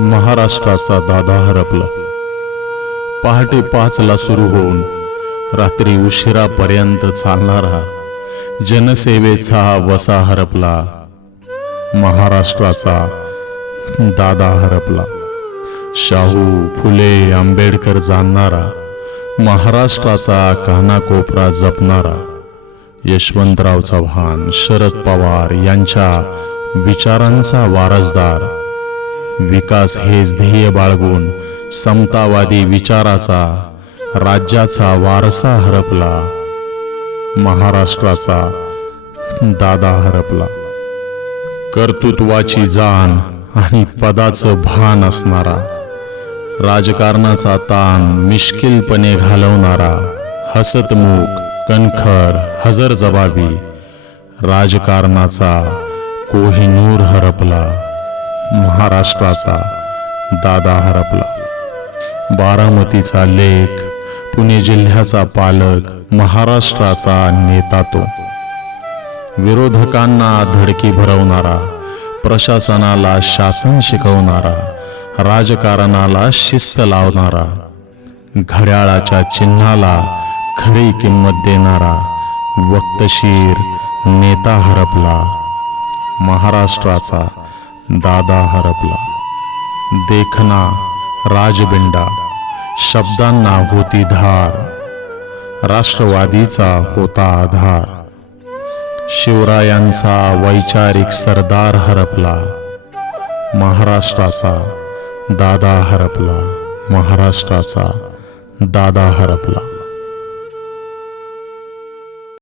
महाराष्ट्राचा दादा हरपला. पहाटे 5ला सुरू होऊन रात्री उशिरापर्यंत चालणारा जनसेवेचा वसा हरपला. महाराष्ट्राचा दादा हरपला. शाहू, फुले, आंबेडकर जाणणारा, महाराष्ट्राचा कानाकोपरा जपणारा, यशवंतराव चव्हाण, शरद पवार यांच्या विचारांचा वारसदार, विकास हेच ध्येय बाळगून समतावादी विचाराचा राज्याचा वारसा हरपला. महाराष्ट्राचा दादा हरपला. कर्तृत्वाची जाण आणि पदाचं भान असणारा, राजकारणाचा ताण मिश्किलपणे घालवणारा, हसतमुख, कणखर, हजरजबाबी, राजकारणाचा कोहिनूर हरपला. महाराष्ट्राचा दादा हरपला. बारामतीचा लेख, पुणे जिल्ह्याचा पालक, महाराष्ट्राचा नेता तो. विरोधकांना धडकी भरवणारा, प्रशासनाला शासन शिकवणारा, राजकारणाला शिस्त लावणारा, घड्याळाच्या चिन्हाला खरी किंमत देणारा, वक्तशीर नेता हरपला. महाराष्ट्राचा दादा हरपला. देखना राजबिंडा, शब्दांना होती धार, राष्ट्रवादीचा होता आधार. शिवरायांचा वैचारिक सरदार हरपला. महाराष्ट्राचा दादा हरपला. महाराष्ट्राचा दादा हरपला.